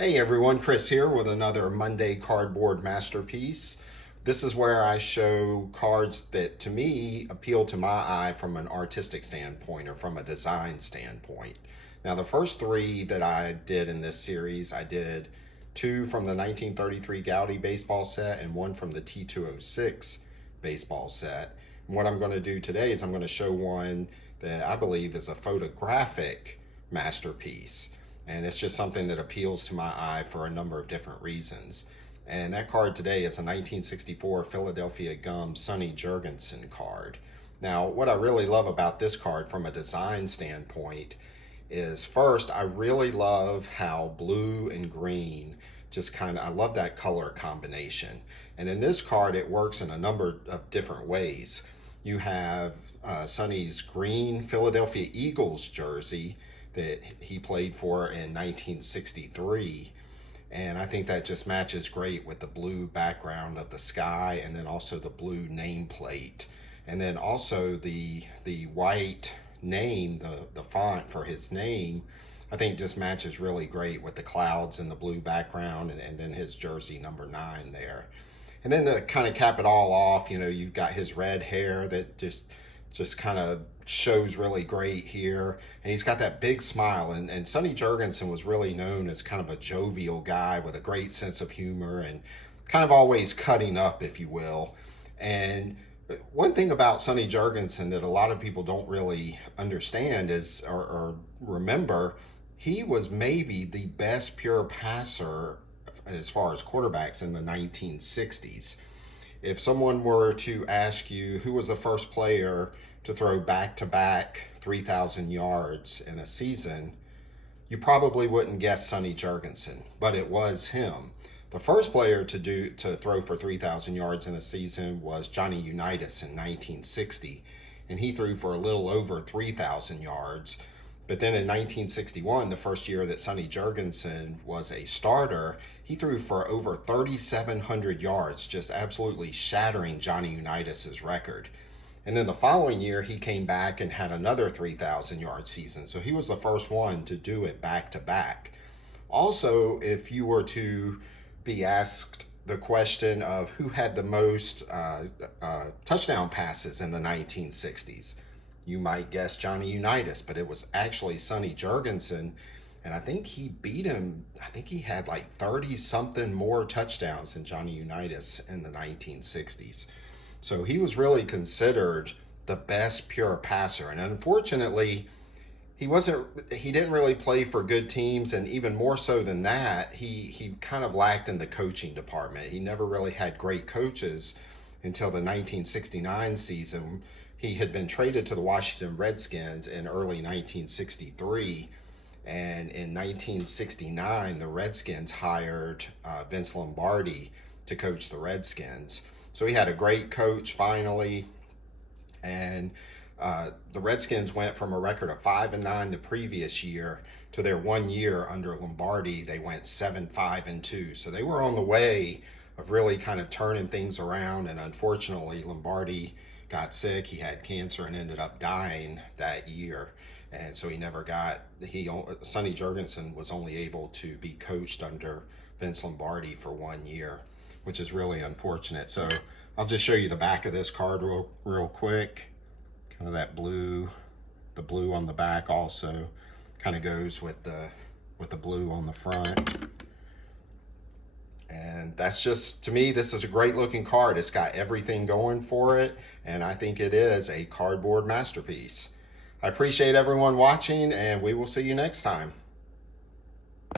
Hey everyone, Chris here with another Monday cardboard masterpiece. This is where I show cards that to me appeal to my eye from an artistic standpoint or from a design standpoint. Now the first three that I did in this series, I did two from the 1933 Gaudy baseball set and one from the T206 baseball set. And what I'm going to do today is I'm going to show one that I believe is a photographic masterpiece. And it's just something that appeals to my eye for a number of different reasons. And that card today is a 1964 Philadelphia Gum Sonny Jurgensen card. Now, what I really love about this card from a design standpoint is, first, I really love how blue and green I love that color combination. And in this card, it works in a number of different ways. You have Sonny's green Philadelphia Eagles jersey that he played for in 1963, and I think that just matches great with the blue background of the sky, and then also the blue nameplate, and then also the white name, the font for his name, I think just matches really great with the clouds and the blue background, and then his jersey number 9 there. And then to kind of cap it all off, you've got his red hair that just kind of shows really great here, and he's got that big smile, and Sonny Jurgensen was really known as kind of a jovial guy with a great sense of humor and kind of always cutting up, if you will. And one thing about Sonny Jurgensen that a lot of people don't really understand is or remember, he was maybe the best pure passer as far as quarterbacks in the 1960s. If someone were to ask you who was the first player to throw back-to-back 3,000 yards in a season, you probably wouldn't guess Sonny Jurgensen, but it was him. The first player to throw for 3,000 yards in a season was Johnny Unitas in 1960, and he threw for a little over 3,000 yards. But then in 1961, the first year that Sonny Jurgensen was a starter, he threw for over 3,700 yards, just absolutely shattering Johnny Unitas's record. And then the following year, he came back and had another 3,000 yard season. So he was the first one to do it back to back. Also, if you were to be asked the question of who had the most touchdown passes in the 1960s, you might guess Johnny Unitas, but it was actually Sonny Jurgensen. And I think he beat him. I think he had like 30 something more touchdowns than Johnny Unitas in the 1960s. So he was really considered the best pure passer. And unfortunately, he didn't really play for good teams. And even more so than that, he kind of lacked in the coaching department. He never really had great coaches until the 1969 season. He had been traded to the Washington Redskins in early 1963. And in 1969, the Redskins hired Vince Lombardi to coach the Redskins. So he had a great coach finally. And the Redskins went from a record of 5-9 the previous year to their 1 year under Lombardi. They went 7-5-2. So they were on the way of really kind of turning things around. And unfortunately, Lombardi got sick. He had cancer and ended up dying that year. And so Sonny Jurgensen was only able to be coached under Vince Lombardi for 1 year, which is really unfortunate. So I'll just show you the back of this card real quick. Kind of that blue, the blue on the back also kind of goes with the blue on the front. And that's just, to me, this is a great looking card. It's got everything going for it, and I think it is a cardboard masterpiece. I appreciate everyone watching, and we will see you next time.